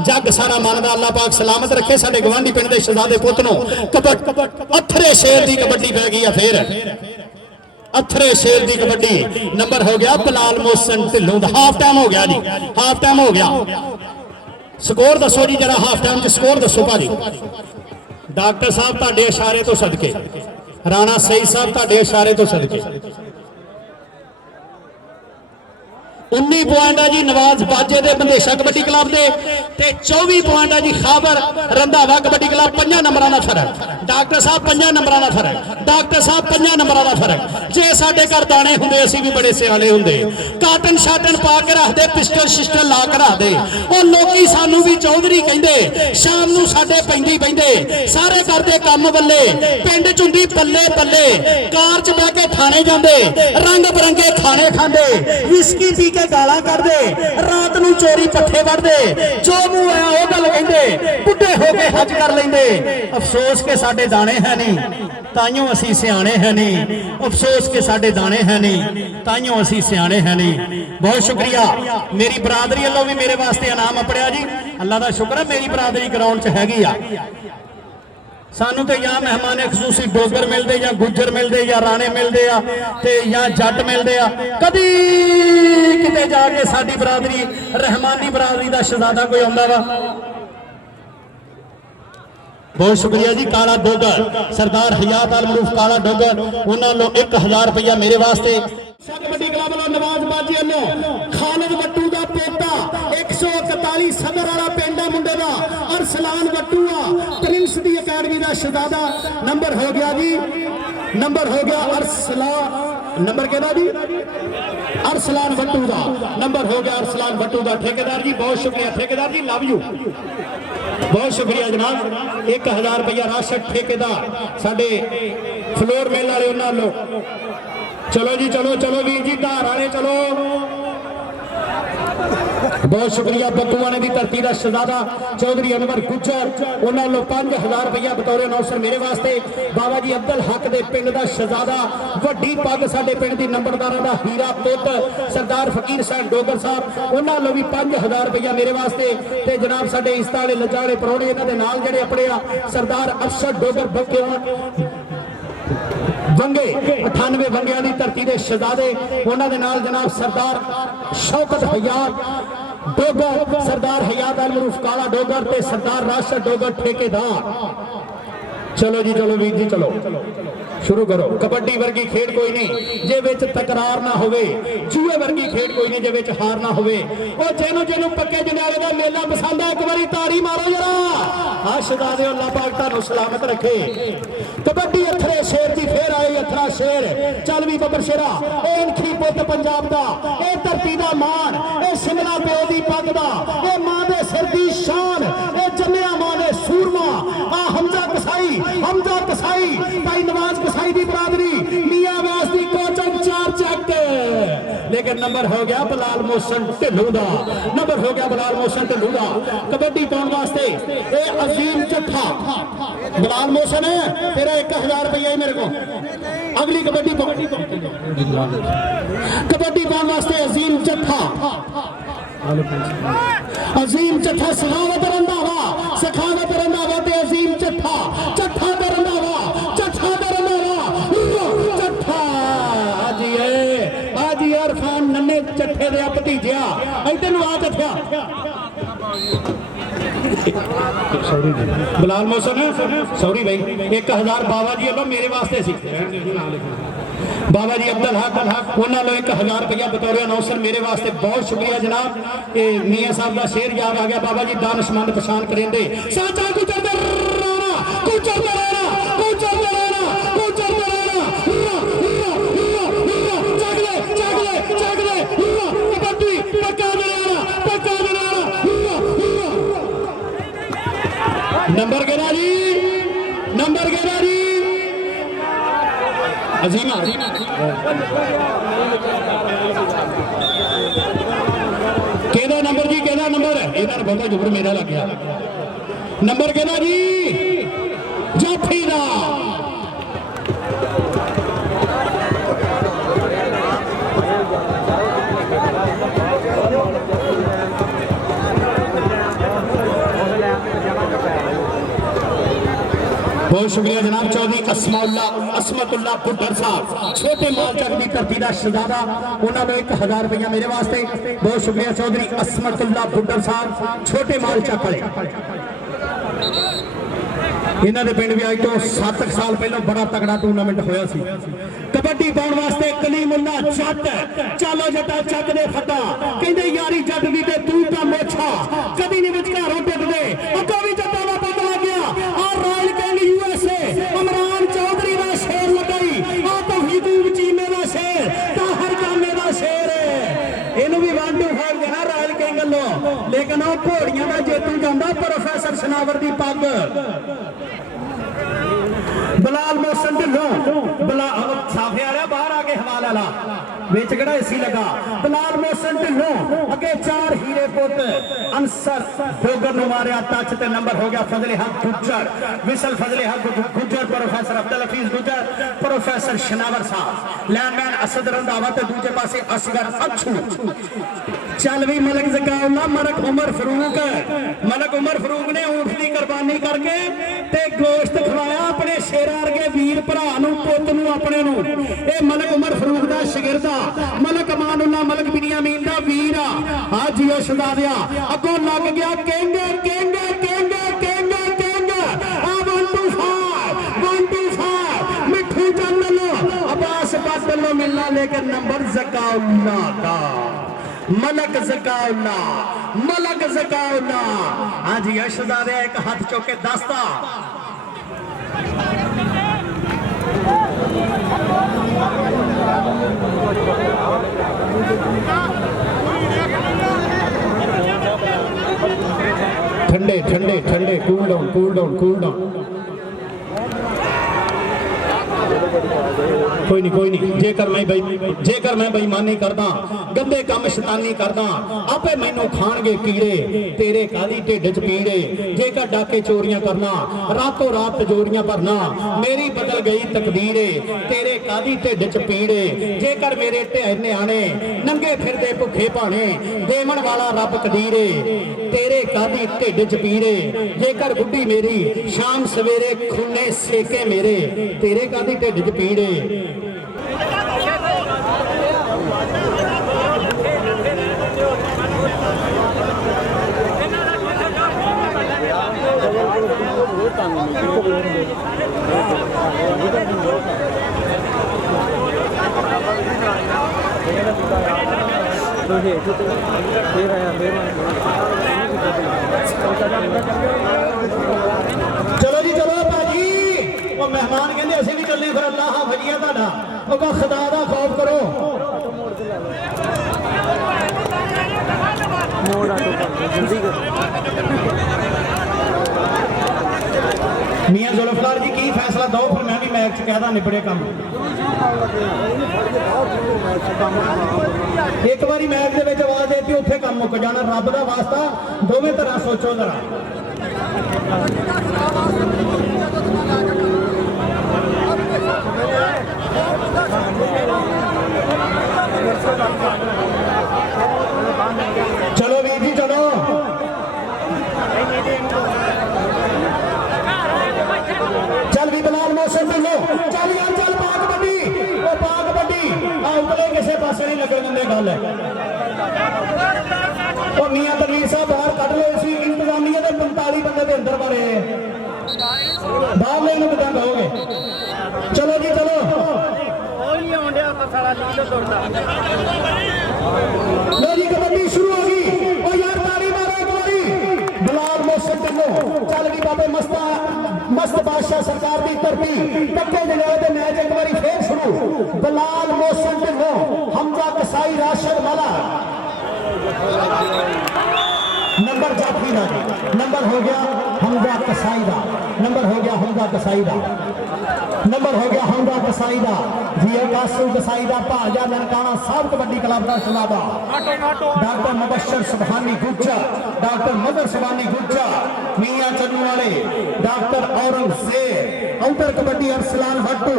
जग सारा मनदा अल्लाह पाक सलामत रखे साडे गवांढी पिंड दे शहजादे पुੱਤ ਨੂੰ अथरे शेर दी कबड्डी पै गई है फिर अथरे शेर दी कबड्डी नंबर हो गया बिलाल मोहसन ढिल्लों दा हाफ टाइम हो गया जी हाफ टाइम हो गया स्कोर दसो जी जरा हाफ टाइम च स्कोर दसो भाजी डॉक्टर साहब तुहाडे इशारे तो सदके राणा सईद साहब तुहाडे इशारे तो सदके 19 पॉइंट है जी नवाज बाजे दे बंदेशा कबड्डी क्लब दे ते 24 पॉइंट है जी खाबर रंधावा कबड्डी क्लब 5 नंबरां दा फर्क डॉक्टर साहब 5 नंबरां दा फर्क डॉक्टर साहब 5 नंबरां दा फर्क जे साडे घर दाने हुंदे असीं भी बड़े सियाणे हुंदे काटन शाटन पा के रखदे पिस्टल शिस्टल ला के रखदे ओ लोकी सानू भी चौधरी कहंदे शाम नू साडे पैंदी पैंदे सारे करदे काम बल्ले पिंड च हुंदी बल्ले बल्ले कार च बैठ के थाने जांदे रंग बरंगे खाने खांदे विस्की पी के गाला करदे रात नू चोरी पट्ठे वड़दे जो मुंह आया ओ गल कहंदे बुढ़े हो के हज कर लेंदे अफसोस के साडे दाने है नहीं ताइयों असीं सियाणे है नहीं अफसोस के साडे दाने है नहीं ताइयों असीं सियाणे है नहीं बहुत शुक्रिया मेरी बरादरी वालों भी मेरे वास्ते इनाम अपड़िया जी अल्लाह दा शुक्र है मेरी बरादरी ग्राउंड च हैगी आ सानू तो या मेहमान खसूसी डोगर मिलते या गुज्जर मिलते या राणे मिलते या जट मिलते कदी किते जाके साडी बरादरी रहमानी बरादरी का शहजादा कोई आंदा वा बहुत शुक्रिया जी काला डोगर सरदार हयात अल मरूफ काला डोगर उन्होंने 1000 रुपया मेरे वास्ते कबड्डी क्लब वालों नवाज बाजी वालों खालिद वट्टू का पोता 141 सदर वाला पिंड है मुंडे का Arsalan Wattoo Prince the academy का शहजादा नंबर हो गया जी नंबर हो गया अरसलान नंबर कहना जी अरसलान वट्टू का नंबर हो गया अरसलान वट्टू का ठेकेदार जी बहुत शुक्रिया ठेकेदार जी लव यू बहुत शुक्रिया जनाब 1000 रुपया राशद ठेकेदार साडे फ्लोर मेल वाले उन्होंने चलो जी चलो चलो वीर जी धार वाले चलो बहुत शुक्रिया बकुआने की धरती का शहजादा चौधरी अनवर गुज्जर उन्होंने 5000 रुपया बतौर अनाउंसर मेरे वास्ते बाबा जी अब्दुल हक दे पिंड का शहजादा वड्डी पग साडे पिंड की नंबरदारा का हीरा पुत सरदार फकीर साहब डोगर साहब उन्होंने भी 5000 रुपया मेरे वास्ते ते जनाब साडे इस्ता वाले लजाड़े परौड़े इन्हां दे नाल जिहड़े अपने सरदार अफसर डोगर बक्के वंगे 98 वंगिया की धरती के शहजादे उन्होंने नाल जनाब सरदार शौकत हयात डोगर सरदार हयात अल मरूफ काला डोगर ते सरदार राशद डोगर ठेकेदार चलो जी चलो वीर जी चलो शुरू करो कबड्डी वर्गी खेड कोई नहीं जे विच तकरार ना होवे जूए वर्गी खेड कोई नहीं जे विच हार ना होवे ओ जेनु जेनु पक्के जनाले दा मेला पसंद है एक बारी ताड़ी मारो जरा आ शहजादे अल्लाह पाक तानु सलामत रखे कबड्डी अथरे शेर दी फेर आई अथरा शेर चल भी बबर शेरा ए अनखी पुत पंजाब दा ए धरती दा मान ए शिमला प्यो दी पग दा ए मां दे सिर दी शान ए जन्निया मां दे सूरमा आ हमजा कसाई भाई नवाज कसाई दी बरादरी मियां व्यास दी कोचन 4 चक लेकिन नंबर हो गया बिलाल मोहसन ढिल्लों दा नंबर हो गया बिलाल मोहसन ढिल्लों दा कबड्डी पाउण वास्ते ए अजीम चट्ठा बिलाल मोहसन है तेरा 1000 रुपया है मेरे को अगली कबड्डी पाउण वास्ते अजीम चट्ठा सखावत रंधावा ते अजीम चट्ठा चट्ठा ते रंधावा हाजी इरफान नन्ने चट्ठे दे भतीजिया इधर नु आ चट्ठा बिलाल मोहसन सॉरी भाई 1000 बाबा जी वालों मेरे वास्ते सी बाबा जी अब्दुल हक उन्होंने 1000 रुपया बतौर अनाउंसर मेरे वास्ते बहुत शुक्रिया जनाब ये मियां साहब का शेर याद आ गया बाबा जी दानशमंद पछाण करेंदे साचा गुजरदे राणा गुजरदे नंबर गिरा जी अजीमा केदा नंबर जी केदा नंबर इधर बहुत जुबर मेरा लग गया नंबर केदा जी जाफी दा बहुत शुक्रिया जनाब चौधरी असमतुल्ला पुटर साहब छोटे मालचक की धरती का शहजादा उन्होंने 1000 रुपया मेरे वास्ते। बहुत शुक्रिया चौधरी असमतुल्ला पुटर साहब छोटे मालचक वाले। इन्होंने पिंड भी अज तो 7 साल पहले बड़ा तगड़ा टूर्नामेंट होया सी। कबड्डी पाने वास्ते कलीमुल्ला जट चलो जटा चक दे फटा कहते यारी जट दी ते तू का मोछा कभी नहीं विचकारों टिकदे अगों भी जटा दा पता लग गया। आ royal king USA Imran Chaudhry दा शेर लगाई आ तौहीद चीमे दा शेर ताहर जामे दा शेर इनू भी 1-2 देना रॉयल किंग लो। लेकिन वो घोड़ियां का जेतू जाता प्रोफेसर सनावर की पग बलाल मोहसन ढिल्लों साफे आ रहा बाहर आके हवाला ला बेच कड़ा एसी लगा। बलाल मोहसन ढिल्लों अगे 4 हीरे पुत अंसर डोगर नु मारिया टच ते नंबर हो गया फजले हक गुज्जर विसल फजले हक गुज्जर प्रोफेसर अब्दुल हफीज गुज्जर प्रोफेसर शनावर साहब लैंडमैन असद रंधावा ते दूजे पासे असगर अच्छू। चल भी मलक जकाउल्ला मलक उमर फरूक ने ऊंट की कुर्बानी करके ते गोश्त खवाया अपने शेरा वर्गे वीर भरा पुत नूं अपने नूं। ए मलक उमर फरूक दा शिगिरदा मलक अमानुल्ला मलक बिनियामीन दा वीर आ जियो शहजादिया अगों लग गया केंगे केंगे केंगे केंगे केंगे आ 1-2-5 मिठू चंद लो अब्बास बादल लो मिलना लेकिन नंबर जकाउल्ला का मलक जकाउल्ला। हाँ जी शहजादिया एक हाथ चौके दसदा ठंडे ठंडे ठंडे कूल डाउन कोई नहीं जेकर मैं बेईमानी करदा गंदे काम शैतानी करदा आपे मैनू खाणगे कीड़े तेरे काली ढिड च पीड़े। जेकर डाके चोरियां करना रातों रात तिजोरियां भरना मेरी बदल गई तकदीरे तेरे काली ढिड च पीड़े। जेकर मेरे ढेर न्याणे नंगे फिरदे भुखे भाणे देवन वाला रब कदीरे तेरे काली ढिड च पीड़े। जेकर बुढ़ी मेरी शाम सवेरे खूने सेके मेरे तेरे काली ढिड च पीड़े। चलो जी चलो भाजी वो मेहमान कहते असं भी चलने फिर अल्लाह हाफिजिया तुहाडा वो खुदा दा खौफ करो। मियां जुल्फकार जी की फैसला दो फिर मैं भी मैच कहदा निबड़े काम। एक बारी मैच दे विच आवाज देती उत्थे काम मुक जाना रब दा वास्ता दोवें तरह सोचो जरा। चलो वीर जी चलो चल भी बलाल मौसम लो चल यार चल पाक बड्डी वो पाक बड्डी उतले किसी पासे नहीं लगन देंगे गल है। और मियां तनवीर साहब बाहर कट लो इसी इंतजामिया के 45 बंदे के अंदर बड़े बाहर लेने कितना कहोगे। चलो जी चलो लो जी कबड्डी शुरू होगी और यार ताली मारो एक बारी बलाल मौसम लो चल गई बाबे मस्त बादशाह सरकार की धरती पक्के जगह के मैच एक बार फिर शुरू बलाल मौसम लो हमजा कसाई राशद वाला नंबर जाफरी का नंबर हो गया हमजा कसाई का नंबर हो गया हमजा कसाई का नंबर हो गया हमजा कसाई का जी कासू कसाई का भाजा ननकाना सब कबड्डी क्लब का शलाबा डॉक्टर मुबशर सुबहानी गुज्जर डॉक्टर मदर सुबहानी गुज्जर मियां चन्नू वाले doctor Aurangzeb outer kabaddi Arsalan Bhattu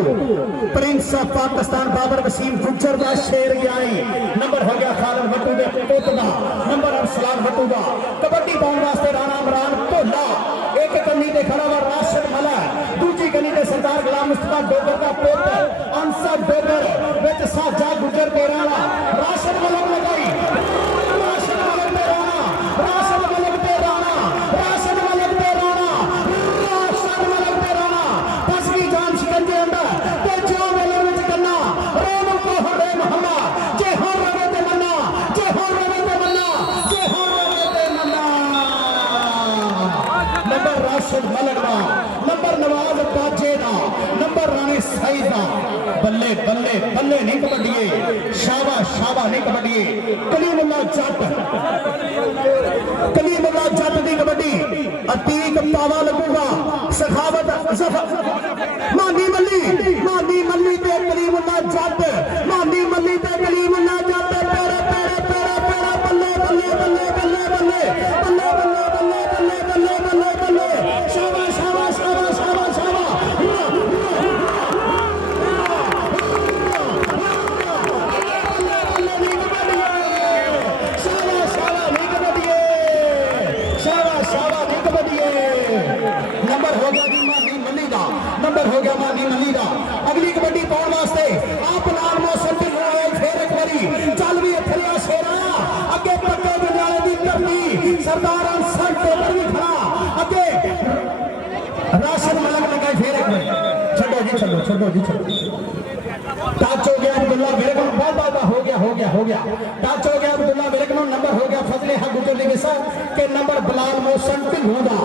prince of Pakistan Babar Waseem Gujjar का शेर गिराई नंबर हो गया खालिद भट्टू के पुत का नंबर अरसलान भट्टू का कबड्डी पाने वास्ते राणा इमरान भोला एक कन्नी ते खड़ा हुआ राशिद मला दूजी सरदार गुलाम मुस्तफा डोगर का पुत्र अंसर डोगर विच साजा गुजर तेरा राशन मलक लगाई राशन मलक ते राणा राशन मलक ते राणा राशन मलक ते राणा राशन मलक ते राणा दस की जान शिकंजे अंदर ते जो वेले विच गन्ना रोम को हरे महला जे हो रवे ते मन्ना जे हो रवे ते मन्ना जे हो रवे ते मन्ना नंबर राशिद मलक दा नंबर नवाज बाजे दा नंबर राणे साईद दा बल्ले बल्ले बल्ले नहीं कबड्डीए शाबाश शाबाश नहीं कबड्डीए कलीमुल्लाह जट दी कबड्डी अतीक पावा लगूगा सखावत मानी मल्ली ते कलीमुल्लाह जट मानी मल्ली ते कलीमुल्लाह जट पेरे पेरे पेरे पेरे बल्ले बल्ले बल्ले बल्ले बल्ले बल्ले बल्ले बल्ले बल्ले बल्ले बल्ले शाबाश शाबाश शाबाश शाबाश नंबर हो गया मानी मल्ली दा अगली कबड्डी पाउण वास्ते आप लाल मौसम ते होए फिर एक बारी चल भी इथलिया शेरा अगे पक्के जंजाले दी धरती सरदार अंसर टोकर भी खड़ा अगे राशन मलक लगाए फिर एक बारी छड्डो जी छड्डो टच हो गया अब्दुल्ला मेरे को बहुत हो गया टच हो गया अब्दुल्ला मेरे को नंबर हो गया फजले हक गुजर दी विसा के नंबर बलाल मौसम ढिल्लों दा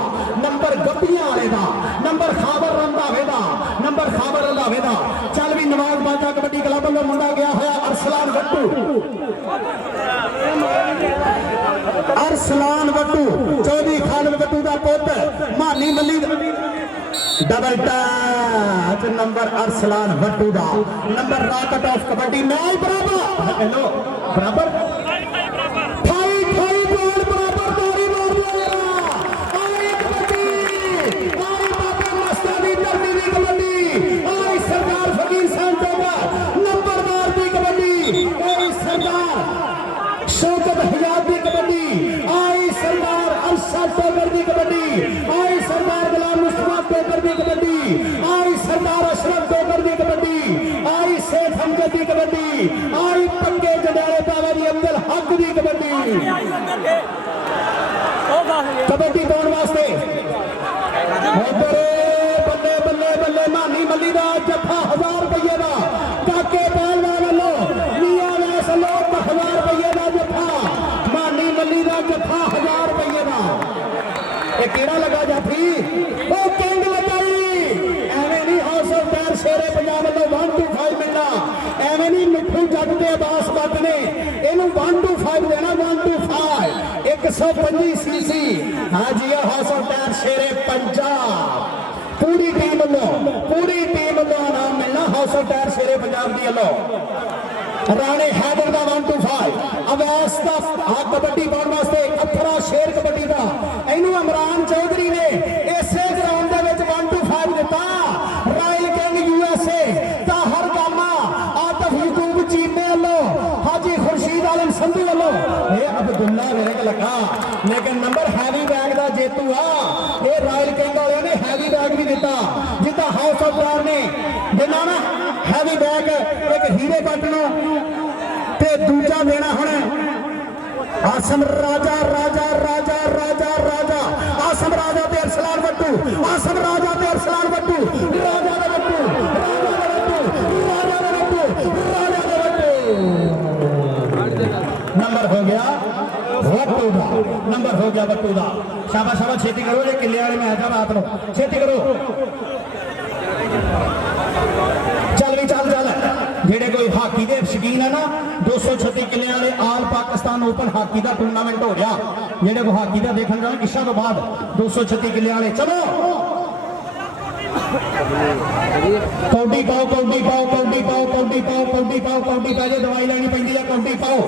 नंबर गब्बियां वाले दा नंबर खाबर रंधावे दा नंबर खाबर रंधावे दा चल भी नवाज बाजा कबड्डी क्लब वालों मुंडा गया होया अरसलान वट्टू चौधरी खालिद वट्टू दा पुत्र मानी मल्ली double touch number Arsalan Wattoo दा number rocket of kabaddi match बराबर हेलो बराबर शौकत हयात की कबड्डी आई सरदार अरशद टोकर की कबड्डी आई सरदार गुलाम मुस्तफा टोकर की कबड्डी आई सरदार अशरफ टोकर की कबड्डी आई शेख हमजद की कबड्डी आई पक्के जडाले पावा दी अब्दुल हक की कबड्डी कबड्डी पाउण वास्ते बल्ले बल्ले बल्ले मानी मल्ली दा जत्था 1000 रुपये का काके पहलवान वालों मियां वैस लोग 1000 रुपये का जत्था मानी मल्ली दा जत्था 1000 रुपये का ये केड़ा लगा जाफी ओ किंग लगाई एवें नहीं हाउस ऑफ टायर शेरे पंजाब वालों 125 मिलना एवें नहीं मिठू जट दे अब्बास भट्ट ने इनू 125 देना 125 125 सीसी हाँ जी हाउस ऑफ टायर शेरे पंजाब पूरी टीम वालों नाम मिलना हाउस ऑफ टायर शेरे पंजाब की वालों राणे हैदर का 125 अवैस का कबड्डी पाउण वास्ते अथरा शेर कबड्डी का इनू इमरान चौधरी ने इसे ग्राउंड 125 दिता royal king USA Tahir Gama Atif YouTube चीमे वालों हाजी खुर्शीद आलम संधू वालों ये अब्दुल्ला मेरे को लगा लेकिन नंबर हैवी बैग का जेतू ये रॉयल किंग वाले ने हैवी बैग भी दिता जिदा हाउस ऑफ टायर ने देना ना हैवी बैग एक हीरे पट नो ते दूजा देना हुण आसम राजा राजा राजा राजा राजा आसम राजा ते अरसलान वट्टू आसम राजा ते अरसलान वट्टू राजा दा वट्टू राजा दा वट्टू राजा दा वट्टू राजा दा वट्टू नंबर हो गया वट्टू दा नंबर हो गया वट्टू दा शाबाश शाबाश छेती करो ये किले वाले मैच है रात नो छेती करो चल भी चल जेडे कोई हाकी के शकीन है ना 236 किले वाले आल पाकिस्तान ओपन हाकी का टूर्नामेंट हो रहा जेडे को हाकी का देखने जाना इशा तो बाद 236 किले वाले चलो कौडी पाओ कौडी पाओ कौडी पाओ कौडी पाओ कौडी पाओ कौडी पै दवाई लैनी पैंदी है कौडी पाओ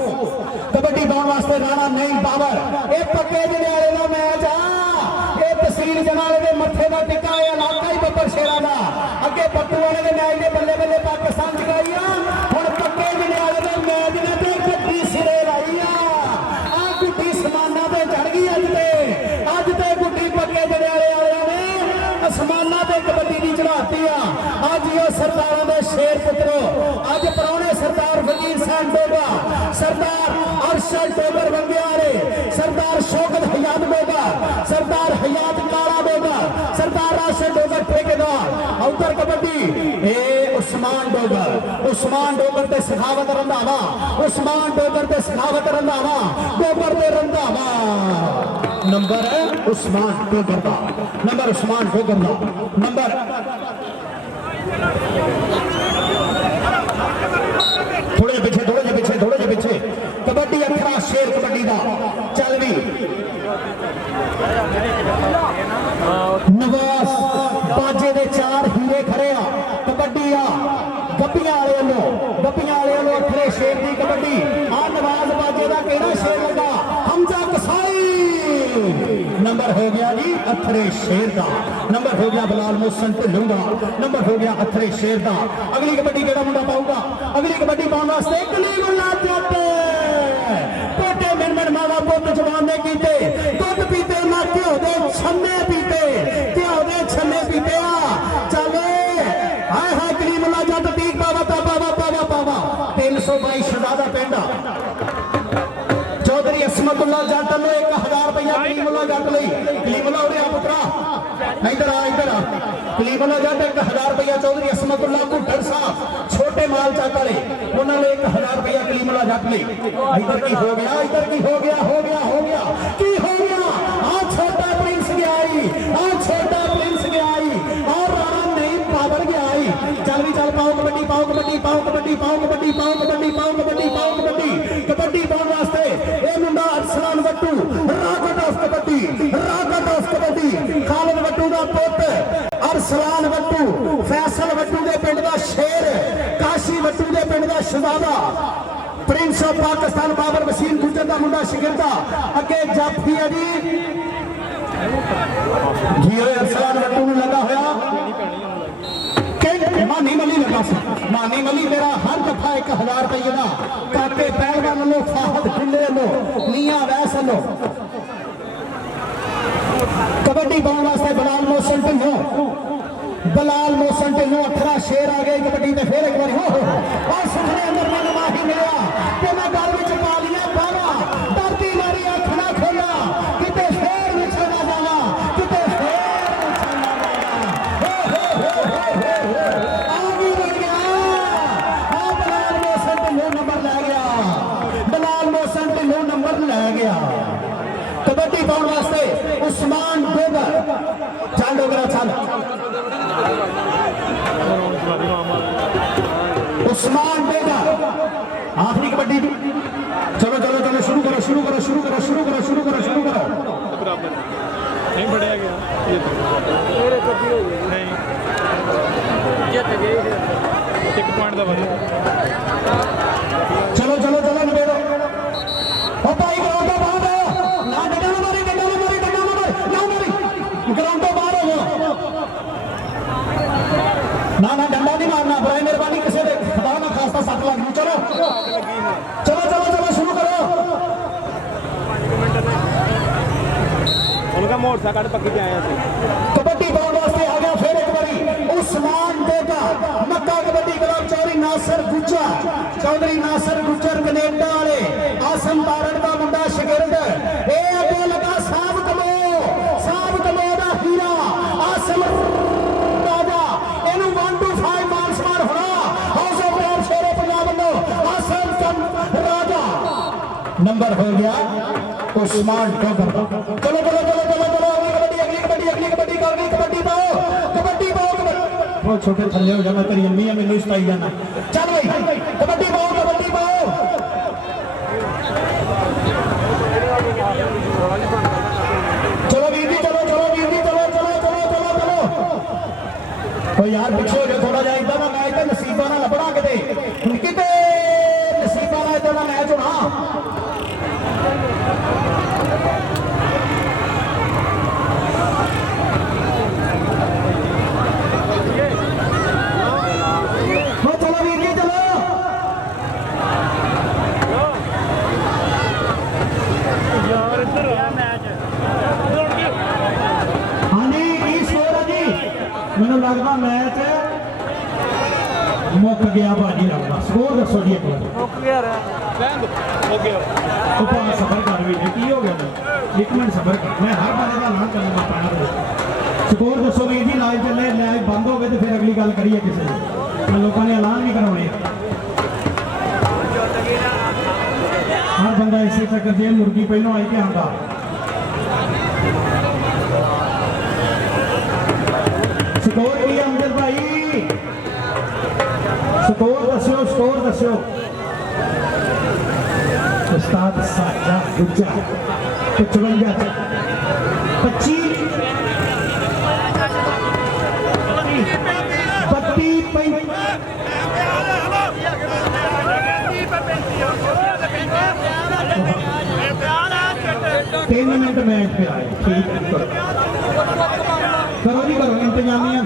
कबड्डी पाउण वास्ते राणा नहीं पावर ये पक्के जड़े का मैच आ तहसील जनाले के मथे का टिका है इलाका ही बब्बर शेरा का अगे पट्टू वाले के मैच के बल्ले बल्ले पाकिस्तान चुकाई हुण पक्के जनाले के मैच ने तो गड्डी सिरे लाई आ गुड्डी समाना ते चढ़ गई अज ते गुड्डी पक्के जनाले वाले ने आसमाना ते कबड्डी की चढ़ाती आ स्पेशल टोकर बंदे आ रहे सरदार शौकत हयात डोगर सरदार हयात काला डोगर सरदार राशिद डोगर ठेकेदार उधर कबड्डी उस्मान डोगर ते सखावत रंधावा उस्मान डोगर ते सखावत रंधावा डोगर ते रंधावा नंबर है उस्मान डोगर का नंबर उस्मान डोगर का नंबर थोड़े पीछे कबड्डी अखरा शेर कबड्डी का चल भी नवाज बाजे दे 4 हीरे खड़े आ कबड्डी आ गप्पियां वाले अखरे शेर की कबड्डी आ नवाज बाजे का केड़ा शेर लगा हमजा कसाई नंबर हो गया जी अखरे शेर का नंबर हो गया बलाल मोहसन ढिल्लों का नंबर हो गया अखरे शेर का अगली कबड्डी केड़ा मुंडा पाऊगा अगली कबड्डी पाने वास्ते कलीगुल्ला पोटे मिनमिन मावा पुत जवान ने कीते दुध पीते ना घ्यो दे छन्ने पीते चले हाय हाय कलीमुल्ला जट पीक पावा 322 शहजादा पिंड चौधरी असमतुल्ला जट ने 1000 रुपया कलीमुल्ला जट लई कलीमुल्ला उरे आ पुत्रा इधर आ कलीमुल्ला जट 1000 रुपया चौधरी असमतुल्ला घुट्टड़ साहब छोटे माल चाक वाले उन्होंने 1000 रुपया कलीमुल्ला जट लई इधर की हो गया की हो गया आ छोटा प्रिंस गया और राणा नहीं पावर गया चल पाओ कबड्डी पाने वास्ते ए मुंडा अरसलान वट्टू रागट ऑफ कबड्डी खालिद वट्टू दा पुत अरसलान वट्टू फैसल वट्टू दे पिंड दा शेर काशी वट्टू दे पिंड दा शहजादा प्रिंस ऑफ पाकिस्तान बाबर वसीम गुजर दा मुंडा शिगिरदा अगे जाफी अली जी अरसलान वट्टू नूं लगा होया मानी मली मेरा हर दफा 1000 रुपये का काके पहलवान लो फाहद खिले लो मियां वैस लो कबड्डी पाने वास्ते बलाल मोहसन ढिल्लों 18 शेर आ गए कबड्डी में फिर एक बार और सुखने अंदर मैं माही मिला कि मैं घर में पा लिया बाला डरती मारी अख ना खोला किते फिर नीचे ना जाना कबड्डी पाने वास्ते उस्मान डोगर चल डोगरा चल उस्मान डोगर आखिरी कबड्डी चलो शुरू करो नहीं बढ़िया गया नहीं एक पॉइंट का बढ़िया चलो निबेड़ो ओ भाई ग्राउंड तो बाहर हो ना डंडा ना मारी ग्राउंड तो बाहर हो ना डंडा नहीं मारना बराए मेहरबानी किसी दे खुदा ना खास्ता सट लग चलो शुरू करो उनका मोटरसाइकिल पक्की पे आया कबड्डी पाने वास्ते आ गया फिर एक बारी उस्मान डोगर मक्का कबड्डी क्लब चौधरी नासर गुजर कनेडा वाले आसम बारड़ का मुंडा शगिर्द ए अगे लगा साहब कलो दा हीरा आसम राजा एनु 125 मार होना हाउस ऑफ प्यार शेरे पंजाब लो आसम कम राजा नंबर हो गया उस्मान डोगर चलो कबड्डी पाओ बहुत छोटे थल्ले हो जाना तेरी अम्मी है मैनू सताई जाना चल भाई कबड्डी पाओ चलो वीर जी चलो तो यार पिछे हो जाओ थोड़ा जा इधर ना मैच तो नसीबा ना लभना किते नसीबा ना इधर ना मैच होना मैंने लगता मैच मुक गया भाजी लगता स्कोर दसो जी एक बार हो गया ਉਹ ਪਾ ਸਬਰ ਕਰ ਵੀ ਕੀ ਹੋ ਗਿਆ ਇੱਕ ਮਿੰਟ ਸਬਰ ਕਰ ਮੈਂ ਹਰ ਬੰਦੇ ਦਾ ਐਲਾਨ ਕਰਨਾ ਪੈਣਾ ਸਕੋਰ ਦੱਸੋ ਵੀਰ ਜੀ ਲਾਈਵ ਚੱਲੇ ਲਾਈਵ ਬੰਦ ਹੋ ਗਏ ਤੇ ਫਿਰ ਅਗਲੀ ਗੱਲ ਕਰੀਏ ਕਿਸੇ ਦੀ ਮੈਂ ਲੋਕਾਂ ਨੇ ਐਲਾਨ ਨਹੀਂ ਕਰਾਉਣੇ ਹਰ ਬੰਦਾ ਇਸੇ ਚੱਕਰ ਜੇ ਮੁਰਗੀ ਪਹਿਲਾਂ ਆਈ ਧਿਆਨ ਦਾ ਸਕੋਰ ਕੀ ਹੈ ਅਮਜਦ ਭਾਈ ਸਕੋਰ ਦੱਸਿਓ ਉਸਤਾਦ ਸਾਜਾ ਗੁੱਜਾ 55 25 3 मिनट मैच पे आए ठीक है करो जी करो इंतजामिया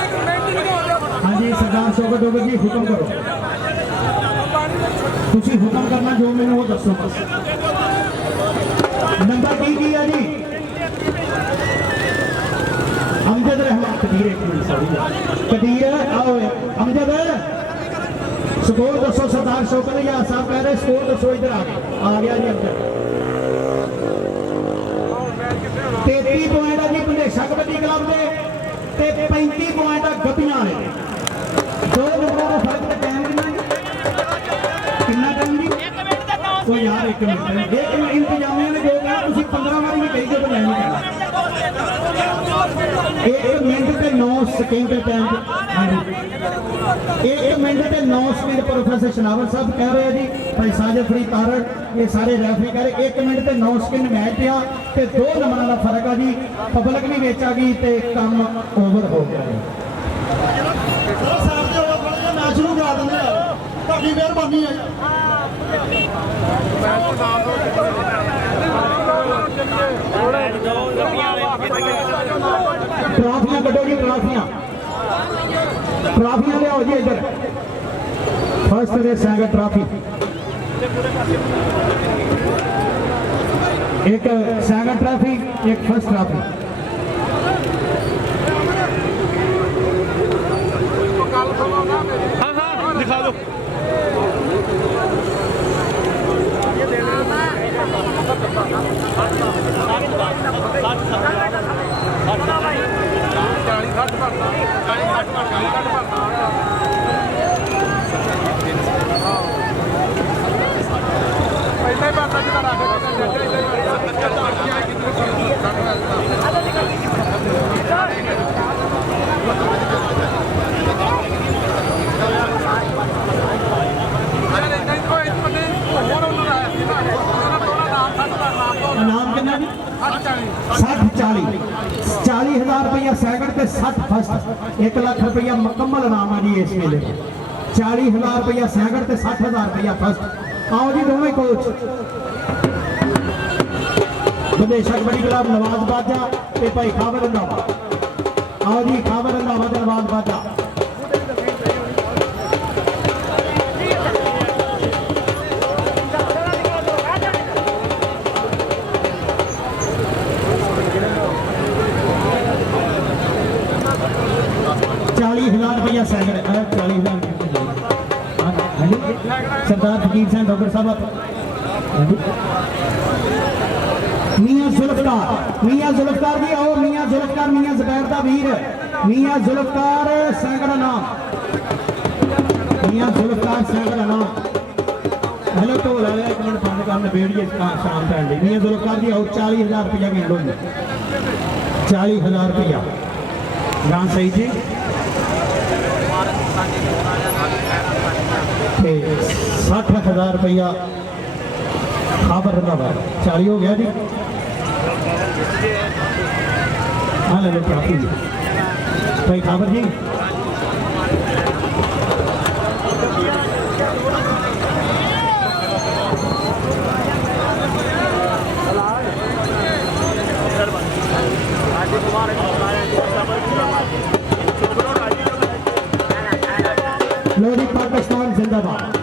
हाँ जी सरदार शोकत डोगर जी हुक्म करो तुसी हुक्म करना जो मैंने वो दसो बस नंबर की है जी अमजद रहमान कदीर एक मिनट सॉरी कदीर आओ अमजद स्कोर दसो सरदार शौकत या साहब कह रहे स्कोर दसो इधर आ गया जी अमजद 33 पॉइंट है जी भंडेशा कबड्डी क्लब के 35 पॉइंट है गपियां वाले दो नंबरों का फर्क तो टाइम कितना टाइम जी तो यार एक मिनट इंतजामिया ने जो कहा 15 बारी भी कही जो बनाई नहीं करना 1 मिनट से 9 सेकंड टाइम 1 मिनट से 9 सेकंड प्रोफेसर शनावर साहब कह रहे हैं जी भाई साजिद फरीद तारड़ ये सारे रेफरी कह रहे 1 मिनट से 9 सेकंड मैच पिया ते 2 नंबरों का फर्क है जी पब्लिक भी बेच आ गई ते काम ओवर हो गया है मैच शुरू करा देंगे काफी मेहरबानी है ट्रॉफियां कटो जी ट्रॉफियां लियाओ जी इधर फर्स्ट दे सैंगर ट्रॉफी एक सैंगर ट्रॉफी एक फर्स्ट ट्रॉफी हाँ हाँ दिखा दो नाम कितना जी 40,000 रुपया सैकंड पे 60 फर्स्ट 1 लाख रुपया मुकम्मल इनाम है जी इस मेले 40,000 रुपया सैकंड पे 60,000 रुपया फर्स्ट आओ जी दोवें कोच भंडेशा कबड्डी क्लब नवाज बाजा ते भाई खाबर रंधावा आओ जी खाबर रंधावा ते नवाज बाजा रुपया सैकड़ 40,000 सरदार फकीर सिंह डॉक्टर साहब मियां जुल्फकार जी आओ मियां जुबैर का वीर मियां जुल्फकार सैकड़ा नाम मियां जुल्फकार सैकड़ा नाम हेलो ढोल वाले 1 मिनट बंद कर बेड़िए शाम पैन ली मियां जुल्फकार जी आओ 40,000 रुपया गिन लो 40,000 रुपया गां सही जी 60,000 रुपया खाबर रंधावा 40 हो गया जी हाँ ले लो ट्रॉफी भाई खाबर जी लोधी पाकिस्तान जिंदाबाद